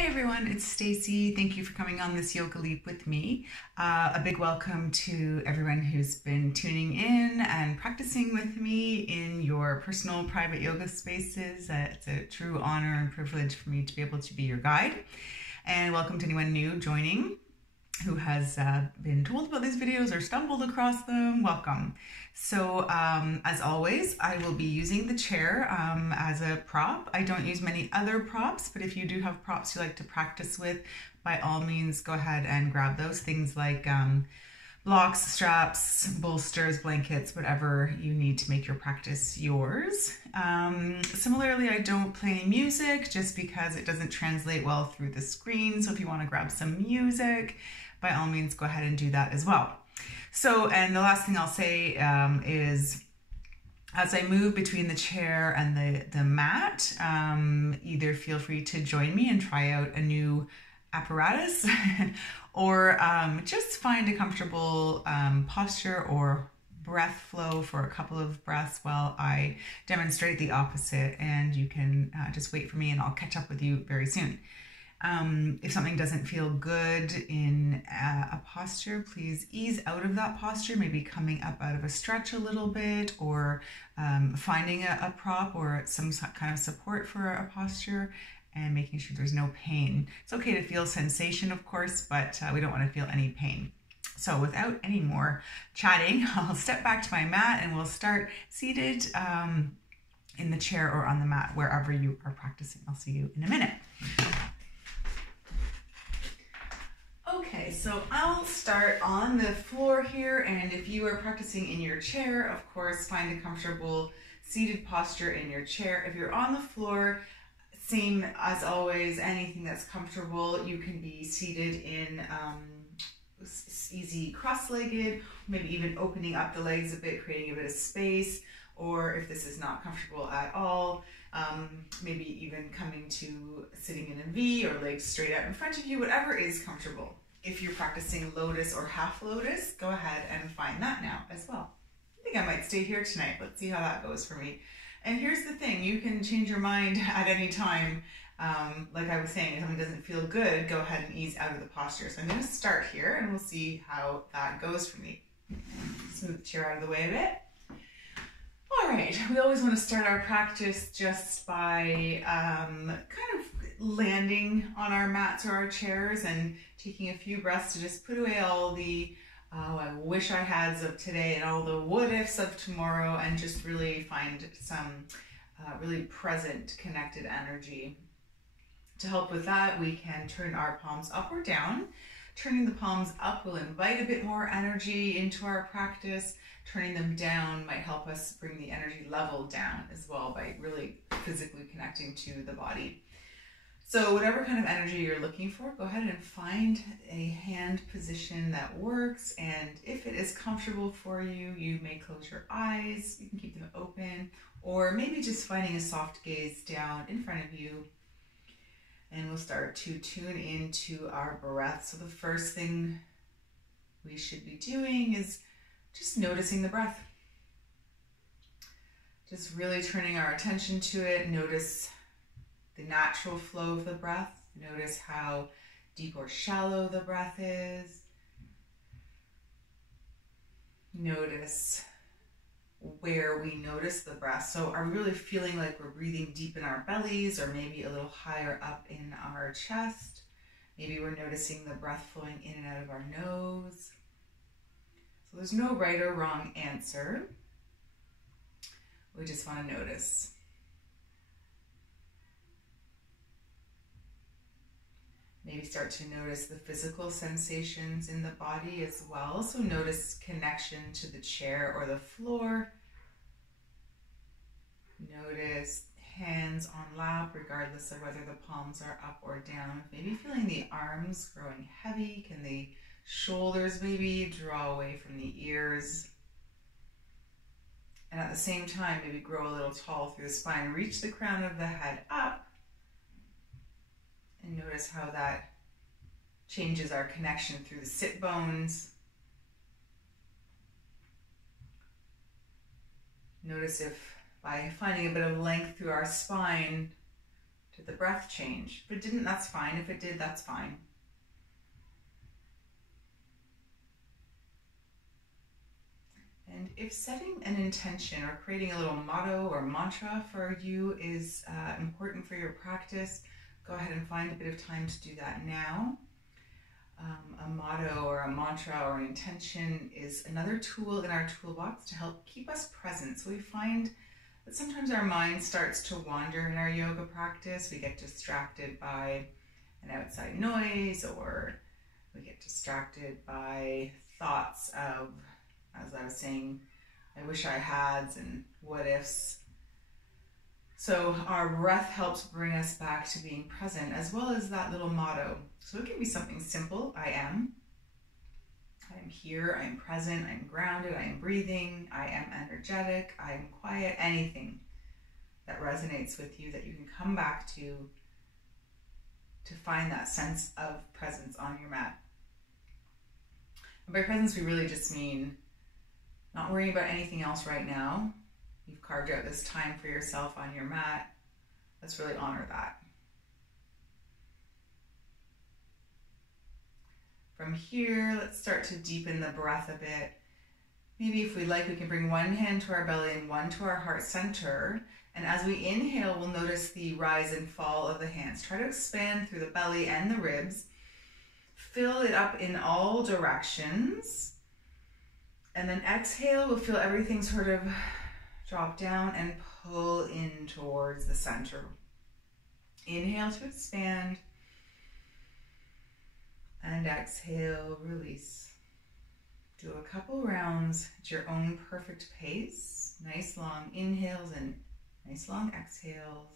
Hi everyone, it's Stacy. Thank you for coming on this yoga leap with me. A big welcome to everyone who's been tuning in and practicing with me in your personal private yoga spaces. It's a true honor and privilege for me to be able to be your guide. And welcome to anyone new joining who has been told about these videos or stumbled across them. Welcome. So as always, I will be using the chair as a prop. I don't use many other props, but if you do have props you like to practice with, by all means go ahead and grab those things like blocks, straps, bolsters, blankets, whatever you need to make your practice yours. Similarly, I don't play any music just because it doesn't translate well through the screen. So if you want to grab some music, by all means, go ahead and do that as well. So, and the last thing I'll say is, as I move between the chair and the mat, either feel free to join me and try out a new apparatus or just find a comfortable posture or breath flow for a couple of breaths while I demonstrate the opposite, and you can just wait for me and I'll catch up with you very soon. If something doesn't feel good in a posture, please ease out of that posture, maybe coming up out of a stretch a little bit, or finding a prop or some kind of support for a posture and making sure there's no pain. It's okay to feel sensation, of course, but we don't want to feel any pain. So without any more chatting, I'll step back to my mat and we'll start seated in the chair or on the mat, wherever you are practicing. I'll see you in a minute. Okay, so I'll start on the floor here, and if you are practicing in your chair, of course, find a comfortable seated posture in your chair. If you're on the floor, same as always, anything that's comfortable. You can be seated in easy cross-legged, maybe even opening up the legs a bit, creating a bit of space, or if this is not comfortable at all, maybe even coming to sitting in a V or legs straight out in front of you, whatever is comfortable. If you're practicing lotus or half lotus, go ahead and find that now as well. I think I might stay here tonight. Let's see how that goes for me. And here's the thing, you can change your mind at any time. Like I was saying, if something doesn't feel good, go ahead and ease out of the posture. So I'm going to start here and we'll see how that goes for me. Smooth the chair out of the way a bit. All right, we always want to start our practice just by kind of landing on our mats or our chairs and taking a few breaths to just put away all the I wish I hads of today and all the what ifs of tomorrow, and just really find some really present, connected energy. To help with that, we can turn our palms up or down. Turning the palms up will invite a bit more energy into our practice. Turning them down might help us bring the energy level down as well by really physically connecting to the body. So whatever kind of energy you're looking for, go ahead and find a hand position that works. And if it is comfortable for you, you may close your eyes. You can keep them open, or maybe just finding a soft gaze down in front of you. And we'll start to tune into our breath. So the first thing we should be doing is just noticing the breath. Just really turning our attention to it. Notice the natural flow of the breath. Notice how deep or shallow the breath is. Notice where we notice the breath. So are we really feeling like we're breathing deep in our bellies, or maybe a little higher up in our chest? Maybe we're noticing the breath flowing in and out of our nose. So there's no right or wrong answer. We just want to notice. Maybe start to notice the physical sensations in the body as well. So notice connection to the chair or the floor. Notice hands on lap, regardless of whether the palms are up or down. Maybe feeling the arms growing heavy. Can the shoulders maybe draw away from the ears? And at the same time, maybe grow a little tall through the spine. Reach the crown of the head up. And notice how that changes our connection through the sit bones. Notice if by finding a bit of length through our spine, Did the breath change? If it didn't, that's fine. If it did, that's fine. And if setting an intention or creating a little motto or mantra for you is important for your practice, go ahead and find a bit of time to do that now. A motto or a mantra or an intention is another tool in our toolbox to help keep us present. So we find that sometimes our mind starts to wander in our yoga practice. We get distracted by an outside noise, or we get distracted by thoughts of, as I was saying, I wish I hads and what ifs. So our breath helps bring us back to being present, as well as that little motto. So it can be something simple. I am here, I am present, I am grounded, I am breathing, I am energetic, I am quiet, anything that resonates with you that you can come back to find that sense of presence on your mat. And by presence, we really just mean not worrying about anything else right now. You've carved out this time for yourself on your mat. Let's really honor that. From here, let's start to deepen the breath a bit. Maybe if we'd like, we can bring one hand to our belly and one to our heart center. And as we inhale, we'll notice the rise and fall of the hands. Try to expand through the belly and the ribs. Fill it up in all directions. And then exhale, we'll feel everything sort of drop down and pull in towards the center. Inhale to expand. And exhale, release. Do a couple rounds at your own perfect pace. Nice long inhales and nice long exhales.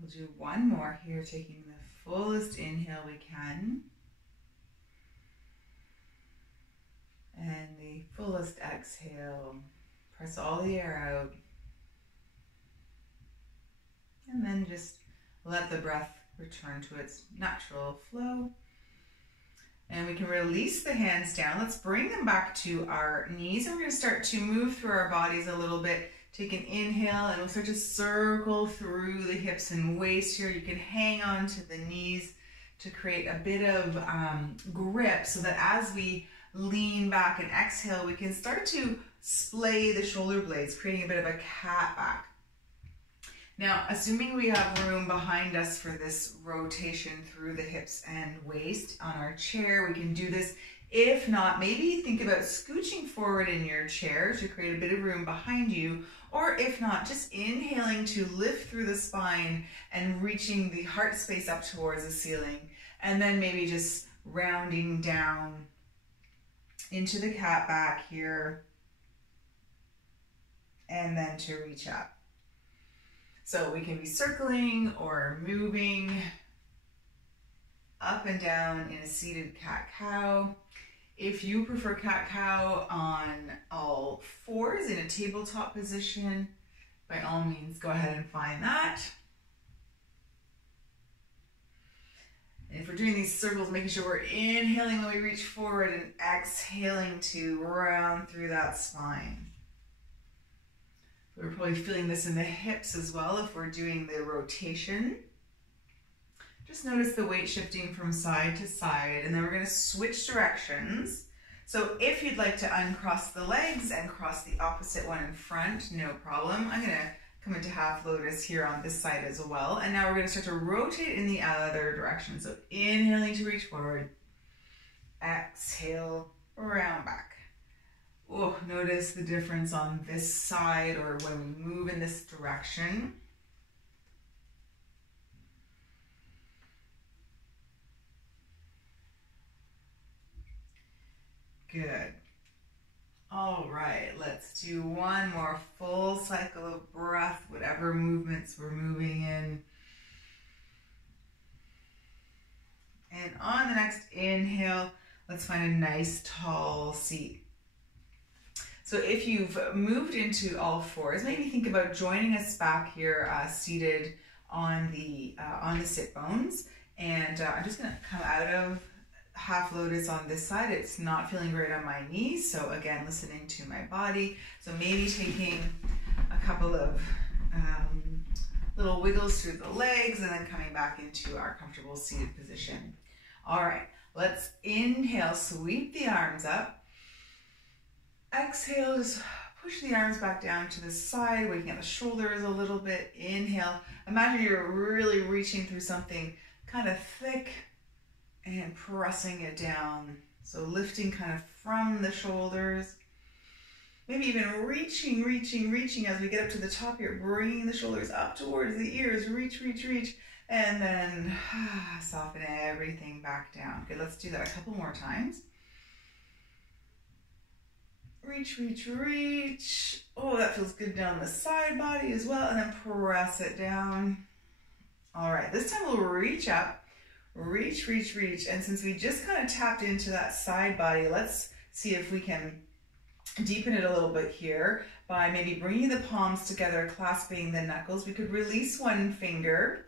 We'll do one more here, taking the fullest inhale we can. And the fullest exhale. Press all the air out. And then just let the breath return to its natural flow. And we can release the hands down. Let's bring them back to our knees. And we're going to start to move through our bodies a little bit. Take an inhale and we'll start to circle through the hips and waist here. You can hang on to the knees to create a bit of grip so that as we lean back and exhale, we can start to splay the shoulder blades, creating a bit of a cat back. Now, assuming we have room behind us for this rotation through the hips and waist on our chair, we can do this. If not, maybe think about scooching forward in your chair to create a bit of room behind you. Or if not, just inhaling to lift through the spine and reaching the heart space up towards the ceiling. And then maybe just rounding down into the cat back here. And then to reach up. So we can be circling or moving up and down in a seated cat-cow. If you prefer cat-cow on all fours in a tabletop position, by all means, go ahead and find that. And if we're doing these circles, making sure we're inhaling when we reach forward and exhaling to round through that spine. We're probably feeling this in the hips as well if we're doing the rotation. Just notice the weight shifting from side to side, and then we're going to switch directions. So if you'd like to uncross the legs and cross the opposite one in front, no problem. I'm going to come into half lotus here on this side as well. And now we're going to start to rotate in the other direction. So inhaling to reach forward, exhale, round back. Oh, notice the difference on this side or when we move in this direction. Good. All right, let's do one more full cycle of breath, whatever movements we're moving in. And on the next inhale, let's find a nice tall seat. So if you've moved into all fours, maybe think about joining us back here seated on the sit bones. And I'm just gonna come out of half lotus on this side. It's not feeling great on my knees. So again, listening to my body. So maybe taking a couple of little wiggles through the legs and then coming back into our comfortable seated position. All right, let's inhale, sweep the arms up. Exhale, just push the arms back down to the side, waking up the shoulders a little bit. Inhale, imagine you're really reaching through something kind of thick and pressing it down. So lifting kind of from the shoulders. Maybe even reaching as we get up to the top here, bringing the shoulders up towards the ears, reach, and then soften everything back down. Good, let's do that a couple more times. Reach. Oh, that feels good down the side body as well, and then press it down. All right, this time we'll reach up, reach, and since we just kind of tapped into that side body, let's see if we can deepen it a little bit here by maybe bringing the palms together, clasping the knuckles. We could release one finger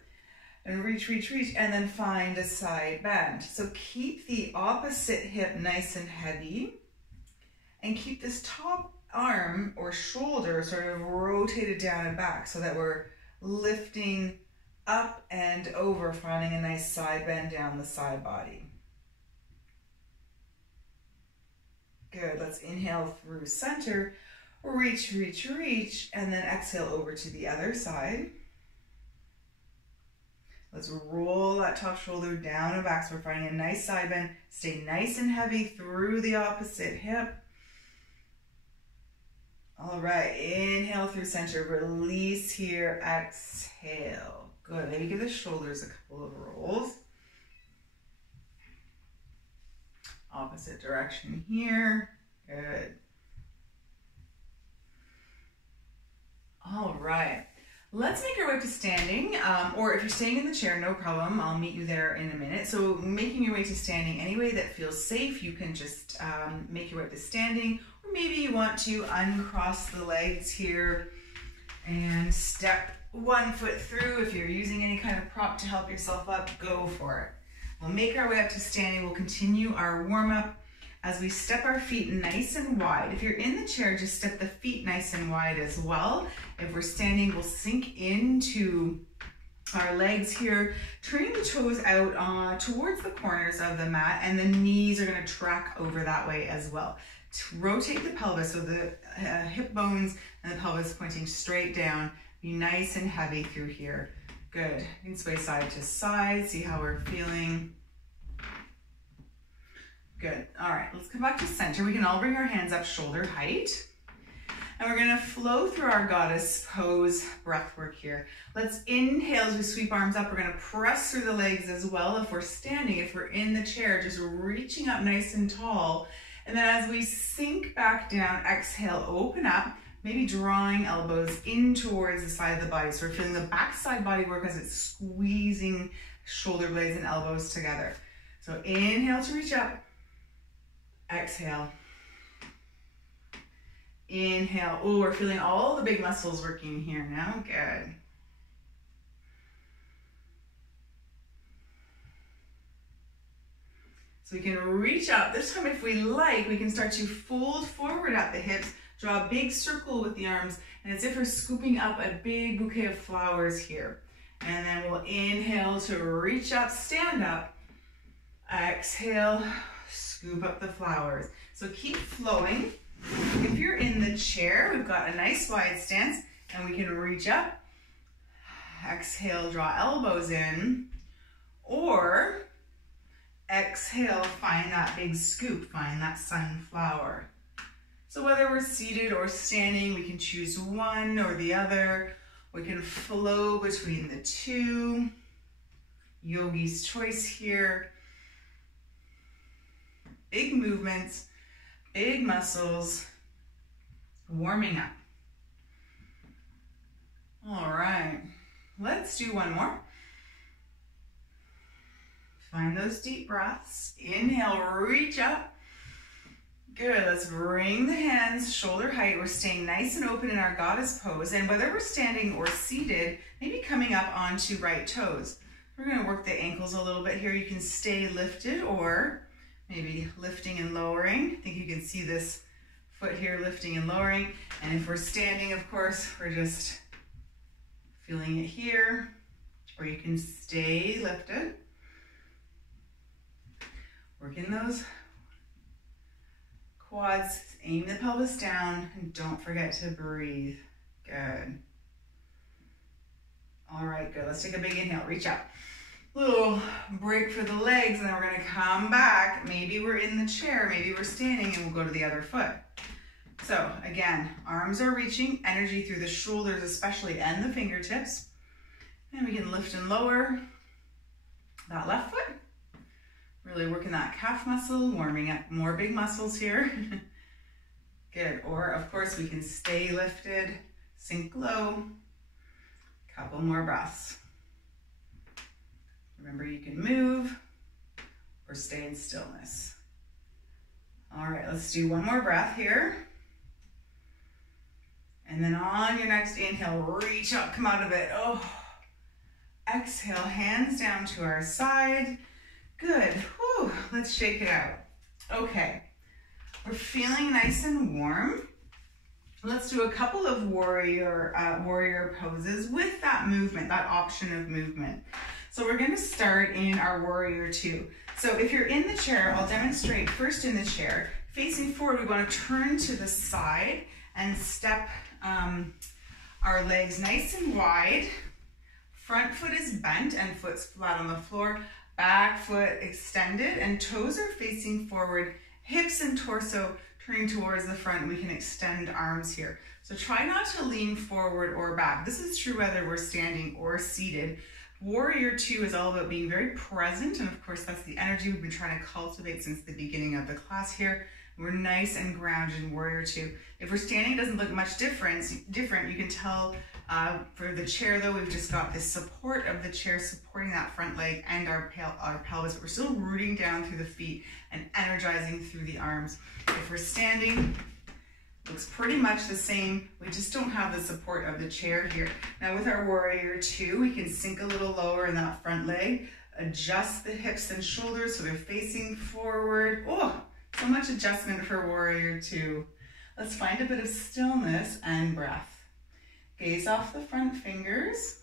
and reach, and then find a side bend. So keep the opposite hip nice and heavy and keep this top arm or shoulder sort of rotated down and back so that we're lifting up and over, finding a nice side bend down the side body. Good, let's inhale through center, reach, and then exhale over to the other side. Let's roll that top shoulder down and back so we're finding a nice side bend. Stay nice and heavy through the opposite hip. All right, inhale through center, release here, exhale. Good, maybe give the shoulders a couple of rolls. Opposite direction here. Good. All right. Let's make our way to standing, or if you're staying in the chair, no problem. I'll meet you there in a minute. So making your way to standing any way that feels safe, you can just make your way to standing, or maybe you want to uncross the legs here and step one foot through. If you're using any kind of prop to help yourself up, go for it. We'll make our way up to standing. We'll continue our warm-up as we step our feet nice and wide. If you're in the chair, just step the feet nice and wide as well. If we're standing, we'll sink into our legs here, turning the toes out towards the corners of the mat, and the knees are going to track over that way as well. To rotate the pelvis, so the hip bones and the pelvis pointing straight down. Be nice and heavy through here. Good. You can sway side to side, see how we're feeling. Good. All right, let's come back to center. We can all bring our hands up shoulder height. And we're gonna flow through our goddess pose breath work here. Let's inhale as we sweep arms up. We're gonna press through the legs as well. If we're standing, if we're in the chair, just reaching up nice and tall. And then as we sink back down, exhale, open up. Maybe drawing elbows in towards the side of the body. So we're feeling the back side body work as it's squeezing shoulder blades and elbows together. So inhale to reach up. Exhale. Inhale. Oh, we're feeling all the big muscles working here now. Good. So we can reach up. This time, if we like, we can start to fold forward at the hips. Draw a big circle with the arms, and it's as if we're scooping up a big bouquet of flowers here. And then we'll inhale to reach up, stand up. Exhale, scoop up the flowers. So keep flowing. If you're in the chair, we've got a nice wide stance, and we can reach up. Exhale, draw elbows in. Or exhale, find that big scoop, find that sunflower. So whether we're seated or standing, we can choose one or the other. We can flow between the two. Yogi's choice here. Big movements, big muscles, warming up. All right, let's do one more. Find those deep breaths. Inhale, reach up. Good, let's bring the hands shoulder height. We're staying nice and open in our goddess pose. And whether we're standing or seated, maybe coming up onto right toes. We're going to work the ankles a little bit here. You can stay lifted or maybe lifting and lowering. I think you can see this foot here lifting and lowering. And if we're standing, of course, we're just feeling it here, or you can stay lifted. Working those quads, aim the pelvis down, and don't forget to breathe. Good. All right, good. Let's take a big inhale, reach out. Little break for the legs, and then we're gonna come back. Maybe we're in the chair, maybe we're standing, and we'll go to the other foot. So again, arms are reaching, energy through the shoulders especially, and the fingertips. And we can lift and lower that left foot. Really working that calf muscle, warming up more big muscles here. Good, or of course we can stay lifted, sink low. Couple more breaths. Remember, you can move or stay in stillness. All right, let's do one more breath here. And then on your next inhale, reach up, come out of it. Oh, exhale, hands down to our side. Good. Whew. Let's shake it out. Okay, we're feeling nice and warm. Let's do a couple of warrior poses with that movement, that option of movement. So we're going to start in our warrior two. So if you're in the chair, I'll demonstrate first in the chair. Facing forward, we want to turn to the side and step our legs nice and wide. Front foot is bent and foot's flat on the floor. Back foot extended and toes are facing forward. Hips and torso turning towards the front. We can extend arms here. So try not to lean forward or back. This is true whether we're standing or seated. Warrior two is all about being very present, and of course that's the energy we've been trying to cultivate since the beginning of the class here. We're nice and grounded in warrior two. If we're standing, it doesn't look much different. You can tell for the chair though, we've just got this support of the chair supporting that front leg and our pelvis, but we're still rooting down through the feet and energizing through the arms. If we're standing, looks pretty much the same. We just don't have the support of the chair here. Now with our warrior two, we can sink a little lower in that front leg, adjust the hips and shoulders so they're facing forward. Oh, so much adjustment for warrior two. Let's find a bit of stillness and breath. Gaze off the front fingers.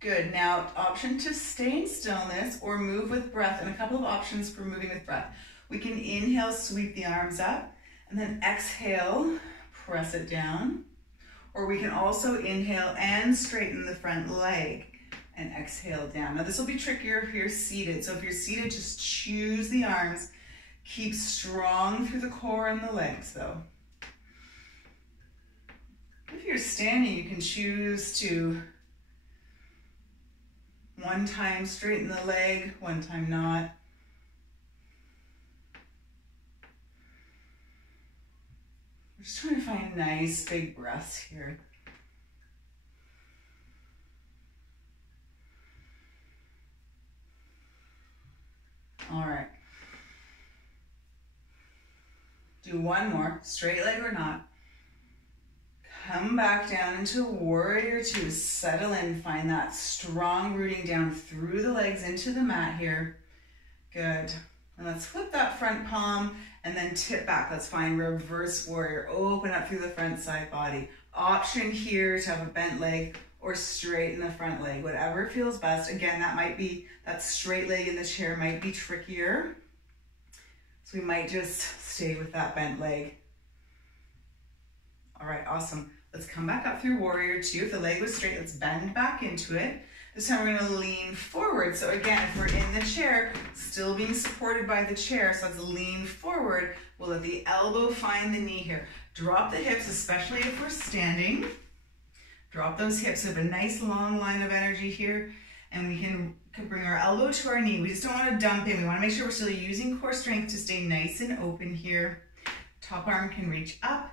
Good, now option to stay in stillness or move with breath, and a couple of options for moving with breath. We can inhale, sweep the arms up, and then exhale, press it down. Or we can also inhale and straighten the front leg and exhale down. Now this will be trickier if you're seated. So if you're seated, just choose the arms. Keep strong through the core and the legs though. If you're standing, you can choose to one time straighten the leg, one time not. We're just trying to find nice big breaths here. All right. Do one more, straight leg or not. Come back down into warrior two. Settle in, find that strong rooting down through the legs into the mat here. Good. And let's flip that front palm and then tip back. Let's find reverse warrior. Open up through the front side body. Option here to have a bent leg or straighten the front leg, whatever feels best. Again, that straight leg in the chair might be trickier. So we might just stay with that bent leg. All right, awesome. Let's come back up through warrior two. If the leg was straight, let's bend back into it. This time we're gonna lean forward. So again, if we're in the chair, still being supported by the chair, so let's lean forward. We'll let the elbow find the knee here. Drop the hips, especially if we're standing. Drop those hips. We have a nice long line of energy here, and we can bring our elbow to our knee. We just don't want to dump in. We want to make sure we're still using core strength to stay nice and open here. Top arm can reach up,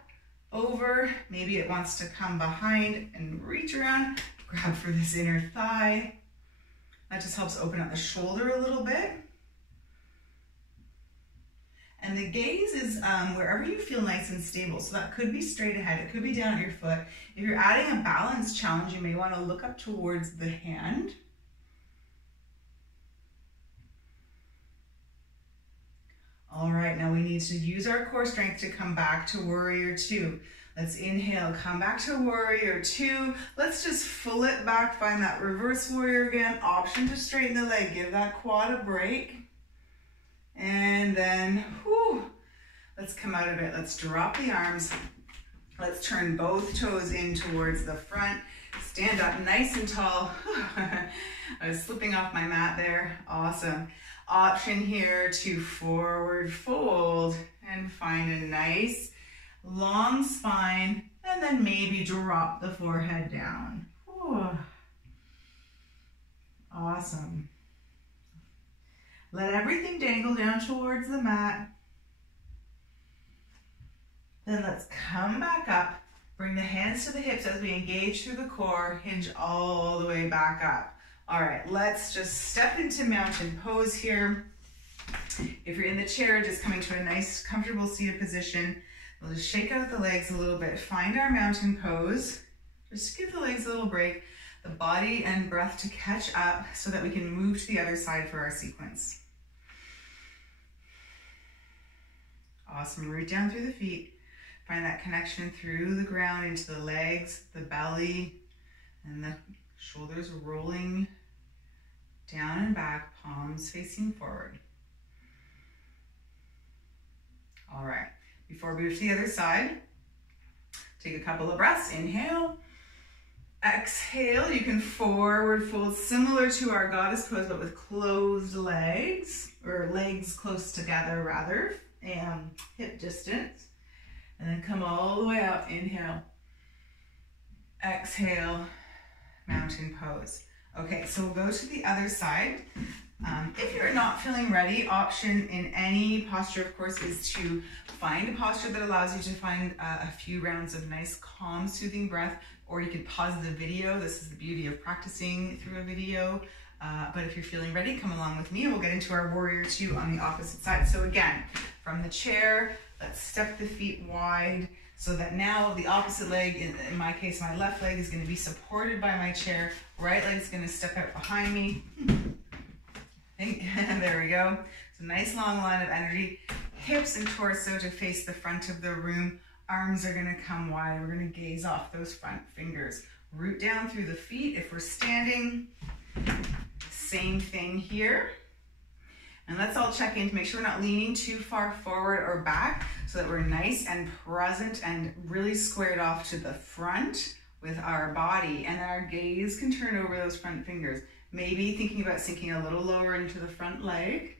over. Maybe it wants to come behind and reach around. Grab for this inner thigh. That just helps open up the shoulder a little bit. And the gaze is wherever you feel nice and stable. So that could be straight ahead, it could be down at your foot. If you're adding a balance challenge, you may want to look up towards the hand. All right, now we need to use our core strength to come back to warrior two. Let's inhale, come back to warrior two. Let's just full it back, find that reverse warrior again. Option to straighten the leg, give that quad a break. And then, whew, let's come out of it. Let's drop the arms. Let's turn both toes in towards the front. Stand up nice and tall. I was slipping off my mat there. Awesome. Option here to forward fold and find a nice long spine, and then maybe drop the forehead down. Whew. Awesome. Let everything dangle down towards the mat. Then let's come back up. Bring the hands to the hips as we engage through the core. Hinge all the way back up. All right, let's just step into mountain pose here. If you're in the chair, just coming to a nice, comfortable seated position. We'll just shake out the legs a little bit. Find our mountain pose. Just give the legs a little break. The body and breath to catch up so that we can move to the other side for our sequence. Awesome, root down through the feet. Find that connection through the ground into the legs, the belly, and the shoulders rolling down and back, palms facing forward. All right, before we move to the other side, take a couple of breaths. Inhale. Exhale, you can forward fold similar to our goddess pose, but with closed legs, or legs close together rather, and hip distance. And then come all the way out, inhale. Exhale, mountain pose. Okay, so we'll go to the other side. If you're not feeling ready, option in any posture, of course, is to find a posture that allows you to find a few rounds of nice, calm, soothing breath, or you could pause the video. This is the beauty of practicing through a video. But if you're feeling ready, come along with me and we'll get into our warrior two on the opposite side. So again, from the chair, let's step the feet wide so that now the opposite leg, in my case, my left leg is going to be supported by my chair. Right leg is going to step out behind me. There we go. So nice long line of energy. Hips and torso to face the front of the room. Arms are going to come wide. We're going to gaze off those front fingers. Root down through the feet if we're standing. Same thing here. And let's all check in to make sure we're not leaning too far forward or back so that we're nice and present and really squared off to the front with our body. And then our gaze can turn over those front fingers. Maybe thinking about sinking a little lower into the front leg.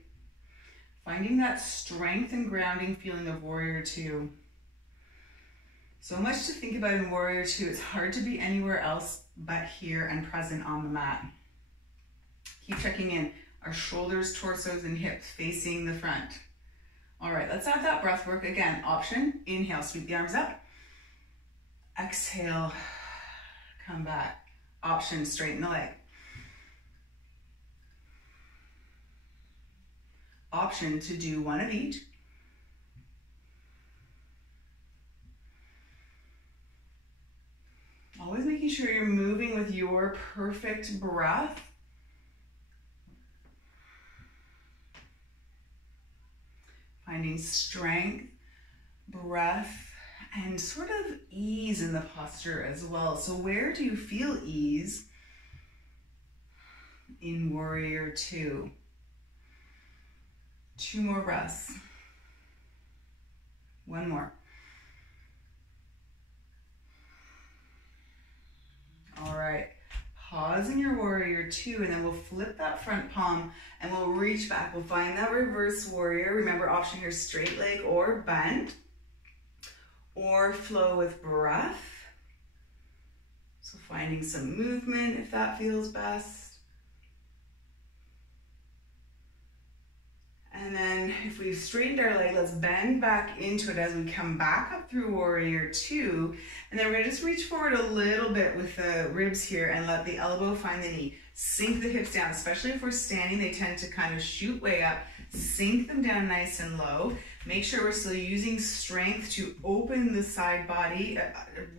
Finding that strength and grounding feeling of warrior two. So much to think about in warrior two. It's hard to be anywhere else but here and present on the mat. Keep checking in. Our shoulders, torsos, and hips facing the front. All right, let's add that breath work again. Option, inhale, sweep the arms up. Exhale, come back. Option, straighten the leg. Option to do one of each. Always making sure you're moving with your perfect breath. Finding strength, breath, and sort of ease in the posture as well. So where do you feel ease in warrior two? Two more breaths. One more. All right, pause in your warrior two, and then we'll flip that front palm and we'll reach back. We'll find that reverse warrior. Remember, option here, straight leg or bend, or flow with breath. So finding some movement if that feels best. And then if we've straightened our leg, let's bend back into it as we come back up through warrior two. And then we're gonna just reach forward a little bit with the ribs here and let the elbow find the knee. Sink the hips down, especially if we're standing, they tend to kind of shoot way up. Sink them down nice and low. Make sure we're still using strength to open the side body,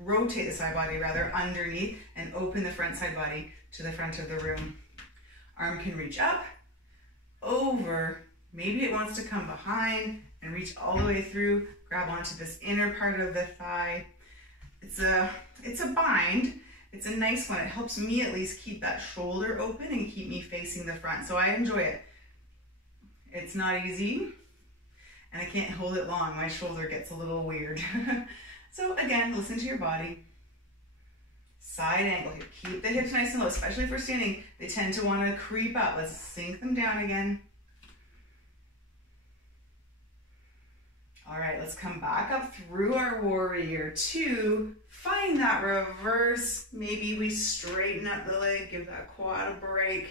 rotate the side body rather underneath, and open the front side body to the front of the room. Arm can reach up, over, maybe it wants to come behind and reach all the way through, grab onto this inner part of the thigh. It's a bind. It's a nice one. It helps me at least keep that shoulder open and keep me facing the front. So I enjoy it. It's not easy and I can't hold it long. My shoulder gets a little weird. So again, listen to your body. Side angle here. Keep the hips nice and low, especially if we're standing. They tend to want to creep up. Let's sink them down again. All right, let's come back up through our warrior two. Find that reverse. Maybe we straighten up the leg, give that quad a break.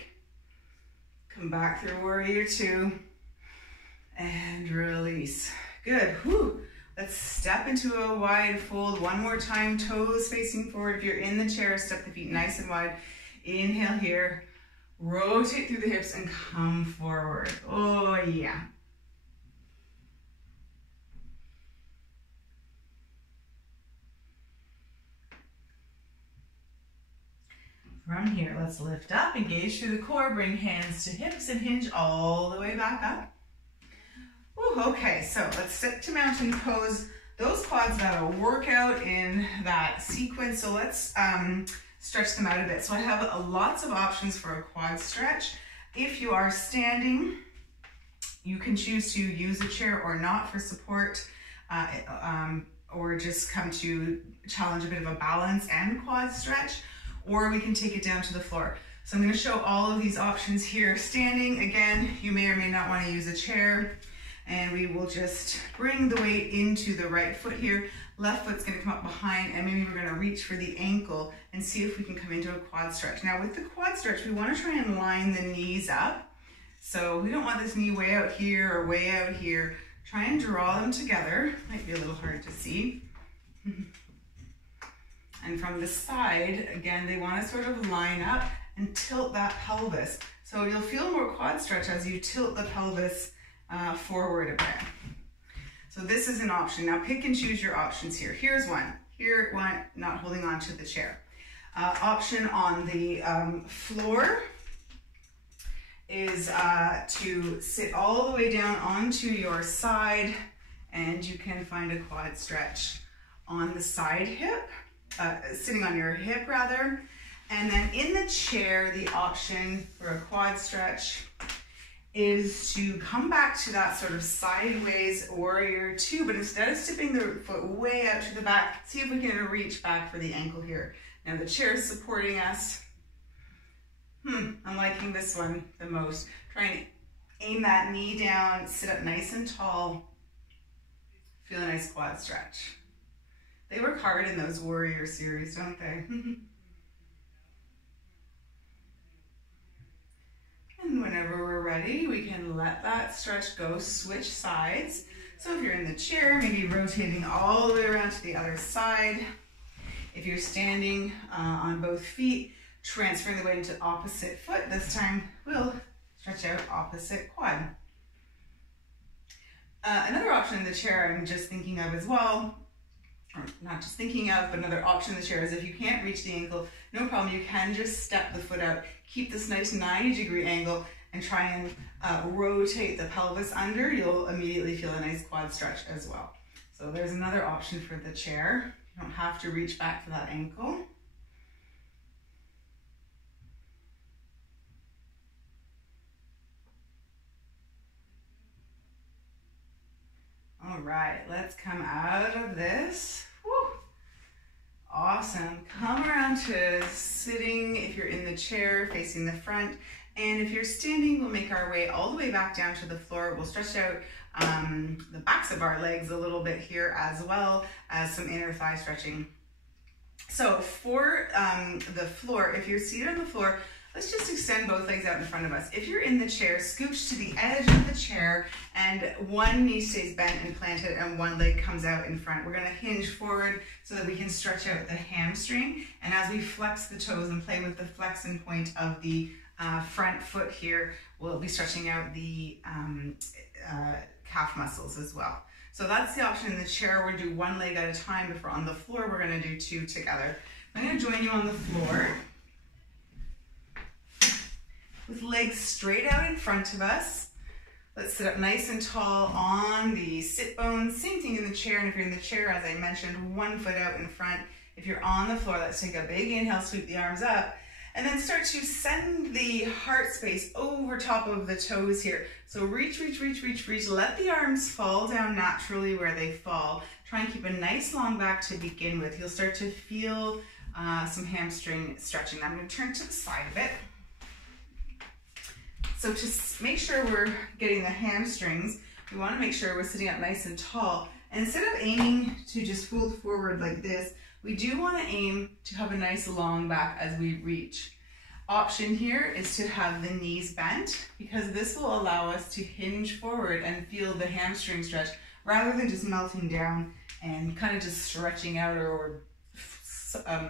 Come back through warrior two and release. Good. Whew. Let's step into a wide fold one more time, toes facing forward. If you're in the chair, step the feet nice and wide. Inhale here, rotate through the hips and come forward. Oh yeah. From here, let's lift up, engage through the core, bring hands to hips and hinge all the way back up. Ooh, okay, so let's step to mountain pose. Those quads that'll work out in that sequence, so let's stretch them out a bit. So I have lots of options for a quad stretch. If you are standing, you can choose to use a chair or not for support, or just come to challenge a bit of a balance and quad stretch. Or we can take it down to the floor. So I'm going to show all of these options here. Standing, again, you may or may not want to use a chair. And we will just bring the weight into the right foot here. Left foot's going to come up behind, and maybe we're going to reach for the ankle and see if we can come into a quad stretch. Now with the quad stretch, we want to try and line the knees up. So we don't want this knee way out here or way out here. Try and draw them together. Might be a little hard to see. And from the side, again, they want to sort of line up and tilt that pelvis. So you'll feel more quad stretch as you tilt the pelvis forward a bit. So this is an option. Now pick and choose your options here. Here's one. Here, one, not holding on to the chair. Option on the floor is to sit all the way down onto your side, and you can find a quad stretch on the side hip. Sitting on your hip rather. And then in the chair, the option for a quad stretch is to come back to that sort of sideways warrior two, but instead of stepping the foot way out to the back, see if we can reach back for the ankle here. Now the chair is supporting us. I'm liking this one the most. Try and aim that knee down, sit up nice and tall. Feel a nice quad stretch. They work hard in those warrior series, don't they? And whenever we're ready, we can let that stretch go, switch sides. So if you're in the chair, maybe rotating all the way around to the other side. If you're standing on both feet, transferring the weight into opposite foot. This time we'll stretch out opposite quad. Another option in the chair I'm just thinking of as well, or not just thinking of, but another option in the chair is if you can't reach the ankle, no problem, you can just step the foot out, keep this nice 90-degree angle, and try and rotate the pelvis under. You'll immediately feel a nice quad stretch as well. So there's another option for the chair. You don't have to reach back for that ankle. All right, let's come out of this. Woo. Awesome. Come around to sitting if you're in the chair facing the front. And if you're standing, we'll make our way all the way back down to the floor. We'll stretch out the backs of our legs a little bit here, as well as some inner thigh stretching. So for the floor, if you're seated on the floor, let's just extend both legs out in front of us. If you're in the chair, scooch to the edge of the chair and one knee stays bent and planted and one leg comes out in front. We're going to hinge forward so that we can stretch out the hamstring. And as we flex the toes and play with the flex and point of the front foot here will be stretching out the calf muscles as well. So that's the option in the chair. We're gonna do one leg at a time. If we're on the floor, we're gonna do two together. I'm gonna join you on the floor with legs straight out in front of us. Let's sit up nice and tall on the sit bones. Same thing in the chair. And if you're in the chair, as I mentioned, one foot out in front. If you're on the floor, let's take a big inhale, sweep the arms up, and then start to send the heart space over top of the toes here. So reach, reach, reach, reach, reach. Let the arms fall down naturally where they fall. Try and keep a nice long back to begin with. You'll start to feel some hamstring stretching. I'm going to turn to the side a bit. So to make sure we're getting the hamstrings, we want to make sure we're sitting up nice and tall. And instead of aiming to just fold forward like this, we do want to aim to have a nice long back as we reach. Option here is to have the knees bent, because this will allow us to hinge forward and feel the hamstring stretch rather than just melting down and kind of just stretching out or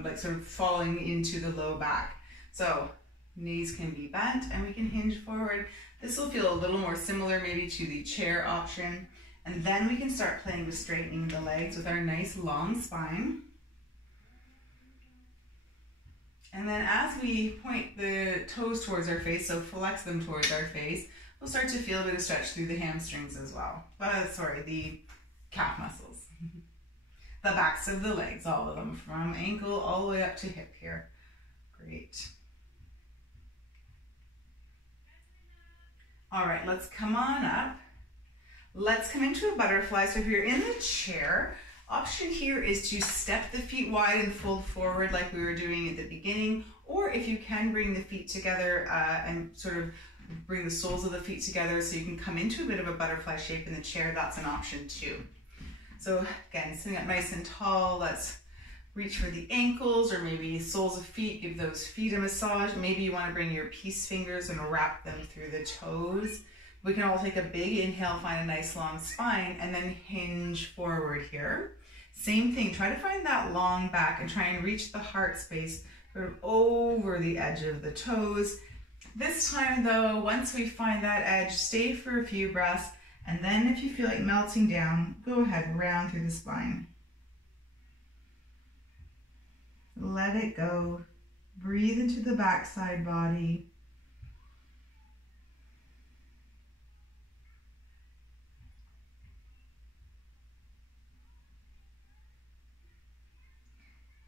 like sort of falling into the low back. So knees can be bent and we can hinge forward. This will feel a little more similar maybe to the chair option. And then we can start playing with straightening the legs with our nice long spine. And then as we point the toes towards our face, so flex them towards our face, we'll start to feel a bit of stretch through the hamstrings as well. Sorry, the calf muscles. The backs of the legs, all of them, from ankle all the way up to hip here. Great. All right, let's come on up. Let's come into a butterfly. So if you're in the chair, option here is to step the feet wide and fold forward like we were doing at the beginning, or if you can bring the feet together and sort of bring the soles of the feet together so you can come into a bit of a butterfly shape in the chair, that's an option too. So again, sitting up nice and tall, let's reach for the ankles or maybe soles of feet, give those feet a massage. Maybe you want to bring your peace fingers and wrap them through the toes. We can all take a big inhale, find a nice long spine, and then hinge forward here. Same thing, try to find that long back and try and reach the heart space sort of over the edge of the toes. This time though, once we find that edge, stay for a few breaths, and then if you feel like melting down, go ahead, round through the spine. Let it go. Breathe into the backside body.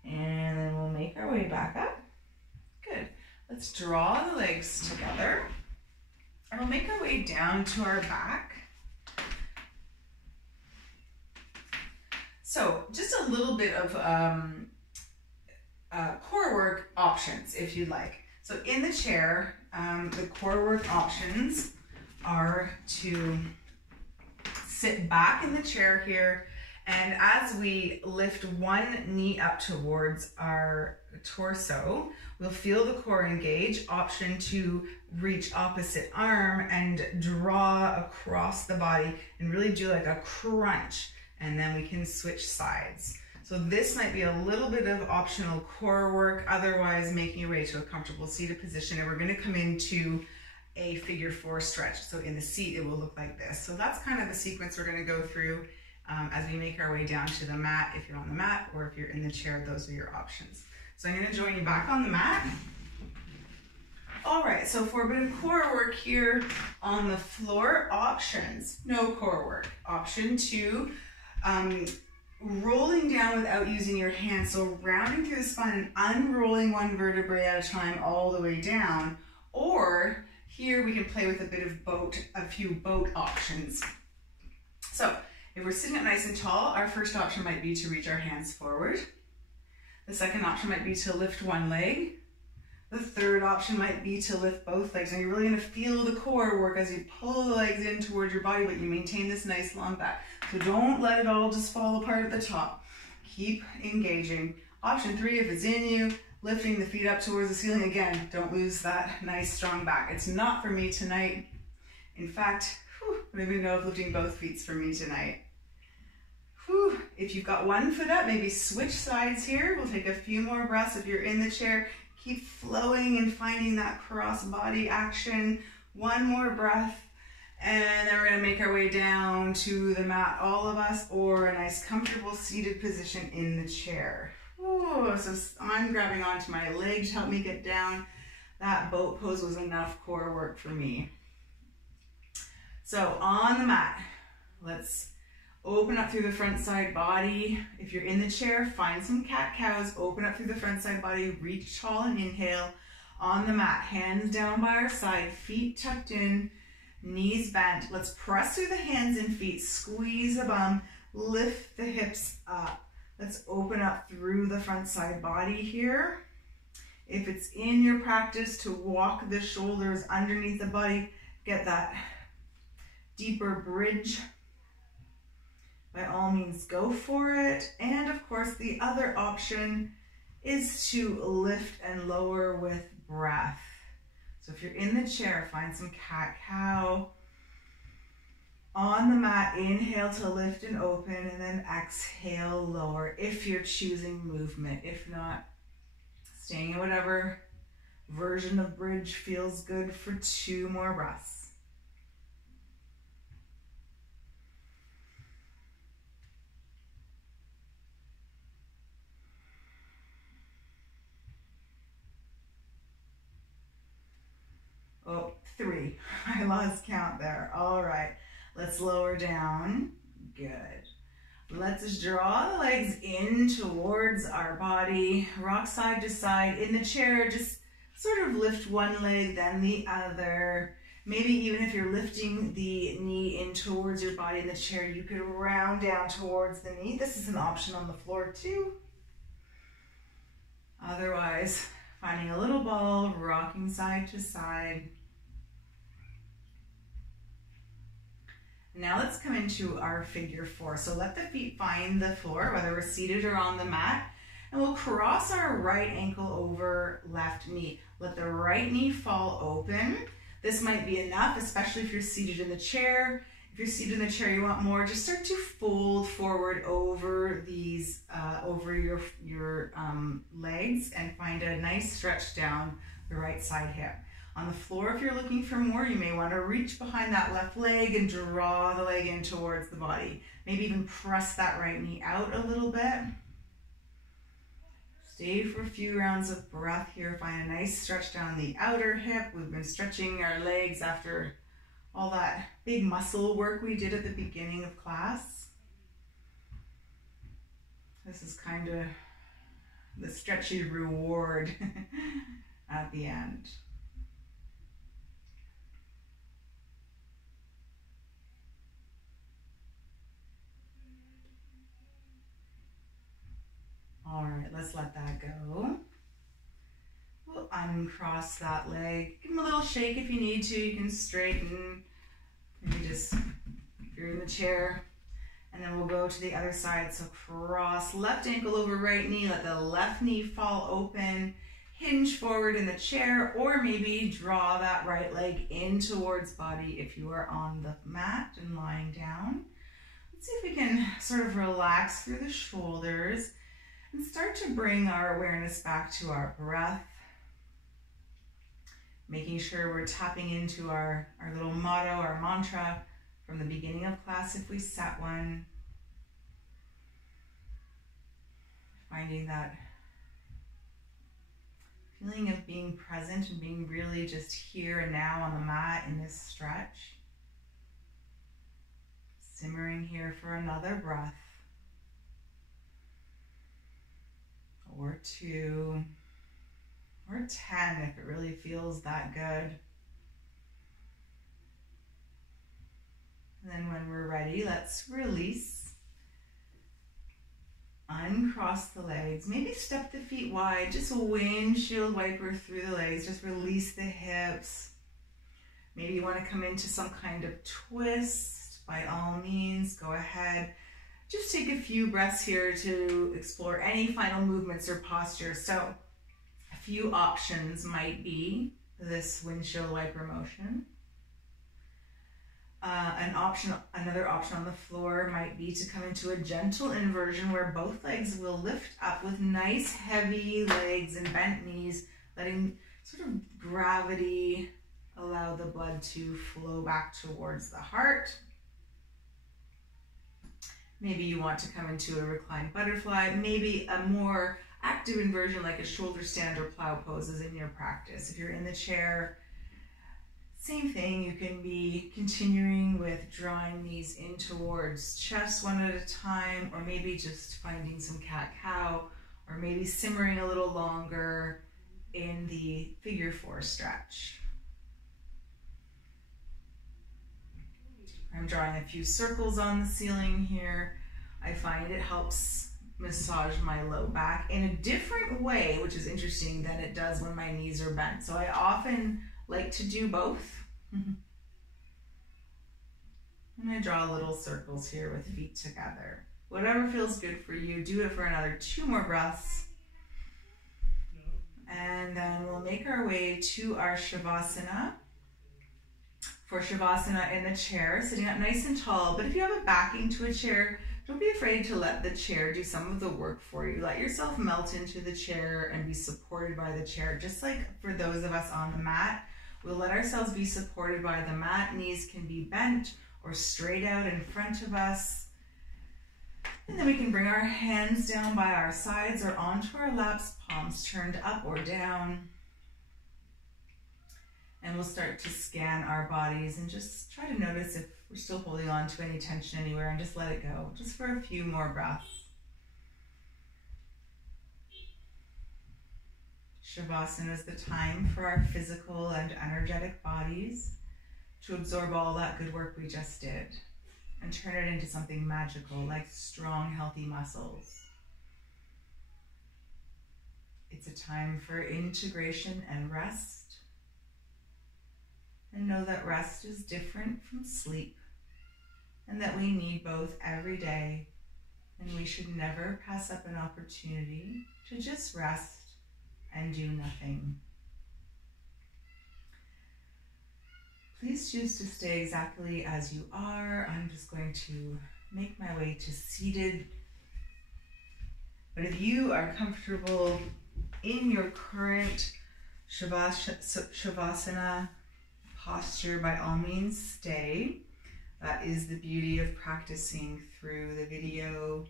And then we'll make our way back up. Good. Let's draw the legs together. And we'll make our way down to our back. So just a little bit of core work options if you'd like. So in the chair, the core work options are to sit back in the chair here, and as we lift one knee up towards our torso, we'll feel the core engage. Option to reach opposite arm and draw across the body and really do like a crunch, and then we can switch sides. So this might be a little bit of optional core work, otherwise making your way to a comfortable seated position. And we're going to come into a figure four stretch. So in the seat, it will look like this. So that's kind of the sequence we're going to go through as we make our way down to the mat, if you're on the mat, or if you're in the chair, those are your options. So I'm going to join you back on the mat. All right, so for a bit of core work here on the floor, options, no core work. Option two, rolling down without using your hands, so rounding through the spine and unrolling one vertebrae at a time all the way down. Or here we can play with a bit of a few boat options. So if we're sitting up nice and tall, our first option might be to reach our hands forward. The second option might be to lift one leg. The third option might be to lift both legs. And you're really going to feel the core work as you pull the legs in towards your body, but you maintain this nice long back. So don't let it all just fall apart at the top. Keep engaging. Option three, if it's in you, lifting the feet up towards the ceiling. Again, don't lose that nice strong back. It's not for me tonight. In fact, I don't even know if lifting both feet's for me tonight. If you've got one foot up, maybe switch sides here. We'll take a few more breaths. If you're in the chair, Keep flowing and finding that cross body action. One more breath. And then we're going to make our way down to the mat, all of us, or a nice comfortable seated position in the chair. Ooh, so I'm grabbing onto my leg to help me get down. That boat pose was enough core work for me. So on the mat, let's open up through the front side body. If you're in the chair, find some cat-cows, open up through the front side body, reach tall and inhale. On the mat, hands down by our side, feet tucked in, knees bent. Let's press through the hands and feet, squeeze the bum, lift the hips up. Let's open up through the front side body here. If it's in your practice to walk the shoulders underneath the body, get that deeper bridge, by all means go for it. And of course the other option is to lift and lower with breath. So if you're in the chair, find some cat-cow. On the mat, inhale to lift and open, and then exhale, lower if you're choosing movement. If not, staying in whatever version of bridge feels good for 2 more breaths. Oh, 3. I lost count there. All right, let's lower down. Good. Let's just draw the legs in towards our body. Rock side to side. In the chair, just sort of lift one leg, then the other. Maybe even if you're lifting the knee in towards your body in the chair, you could round down towards the knee. This is an option on the floor too. Otherwise, finding a little ball, rocking side to side. Now let's come into our figure 4. So let the feet find the floor, whether we're seated or on the mat, and we'll cross our right ankle over left knee. Let the right knee fall open. This might be enough, especially if you're seated in the chair. If you're seated in the chair, you want more, just start to fold forward over these, over your legs, and find a nice stretch down the right side hip. On the floor, if you're looking for more, you may want to reach behind that left leg and draw the leg in towards the body. Maybe even press that right knee out a little bit. Stay for a few rounds of breath here. Find a nice stretch down the outer hip. We've been stretching our legs after all that big muscle work we did at the beginning of class. This is kind of the stretchy reward at the end. All right, let's let that go. We'll uncross that leg. Give them a little shake if you need to. You can straighten, maybe just if you're in the chair. And then we'll go to the other side. So cross left ankle over right knee. Let the left knee fall open. Hinge forward in the chair, or maybe draw that right leg in towards body if you are on the mat and lying down. Let's see if we can sort of relax through the shoulders and start to bring our awareness back to our breath. Making sure we're tapping into our little motto, our mantra from the beginning of class if we set one. Finding that feeling of being present and being really just here and now on the mat in this stretch. Simmering here for another breath. Or 2, or 10 if it really feels that good. And then when we're ready, let's release. Uncross the legs. Maybe step the feet wide. Just a windshield wiper through the legs. Just release the hips. Maybe you want to come into some kind of twist. By all means, go ahead. Just take a few breaths here to explore any final movements or postures. So a few options might be this windshield wiper motion. Another option on the floor might be to come into a gentle inversion where both legs will lift up with nice heavy legs and bent knees. letting sort of gravity allow the blood to flow back towards the heart. Maybe you want to come into a reclined butterfly, maybe a more active inversion like a shoulder stand or plow poses in your practice. If you're in the chair, same thing, you can be continuing with drawing knees in towards chest one at a time, or maybe just finding some cat-cow, or maybe simmering a little longer in the figure four stretch. I'm drawing a few circles on the ceiling here. I find it helps massage my low back in a different way, which is interesting, than it does when my knees are bent. So I often like to do both. And I draw little circles here with feet together. Whatever feels good for you, do it for another 2 more breaths. And then we'll make our way to our Shavasana. For Shavasana in the chair, sitting up nice and tall, but if you have a backing to a chair, don't be afraid to let the chair do some of the work for you. Let yourself melt into the chair and be supported by the chair. Just like for those of us on the mat, we'll let ourselves be supported by the mat. Knees can be bent or straight out in front of us. And then we can bring our hands down by our sides or onto our laps, palms turned up or down. And we'll start to scan our bodies and just try to notice if we're still holding on to any tension anywhere, and just let it go, just for a few more breaths. Shavasana is the time for our physical and energetic bodies to absorb all that good work we just did and turn it into something magical, like strong, healthy muscles. It's a time for integration and rest. And know that rest is different from sleep, and that we need both every day, and we should never pass up an opportunity to just rest and do nothing. Please choose to stay exactly as you are. I'm just going to make my way to seated. But if you are comfortable in your current Shavasana posture, by all means stay. That is the beauty of practicing through the video.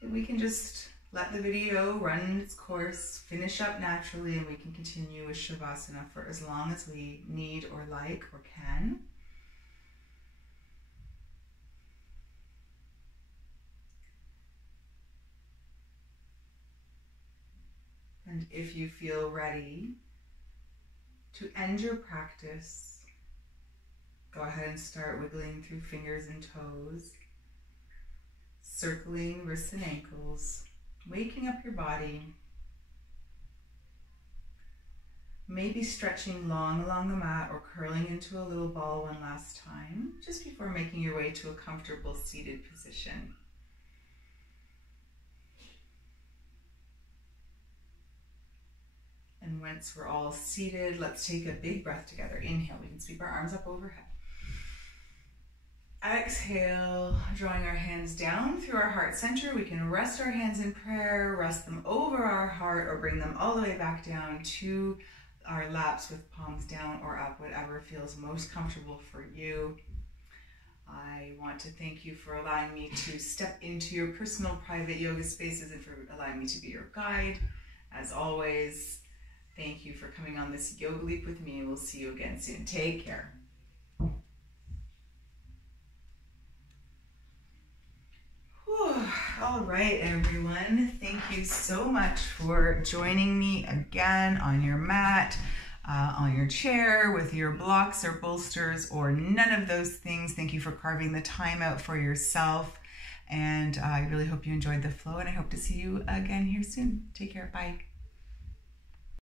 And we can just let the video run its course, finish up naturally, and we can continue with Shavasana for as long as we need or like or can. And if you feel ready to end your practice, go ahead and start wiggling through fingers and toes, circling wrists and ankles, waking up your body, maybe stretching long along the mat or curling into a little ball one last time, just before making your way to a comfortable seated position. And once we're all seated, let's take a big breath together. Inhale, we can sweep our arms up overhead. Exhale, drawing our hands down through our heart center. We can rest our hands in prayer, rest them over our heart, or bring them all the way back down to our laps with palms down or up, whatever feels most comfortable for you. I want to thank you for allowing me to step into your personal private yoga spaces and for allowing me to be your guide. As always, thank you for coming on this yoga leap with me, and we'll see you again soon. Take care. All right, everyone. Thank you so much for joining me again on your mat, on your chair, with your blocks or bolsters, or none of those things. Thank you for carving the time out for yourself. And I really hope you enjoyed the flow, and I hope to see you again here soon. Take care. Bye.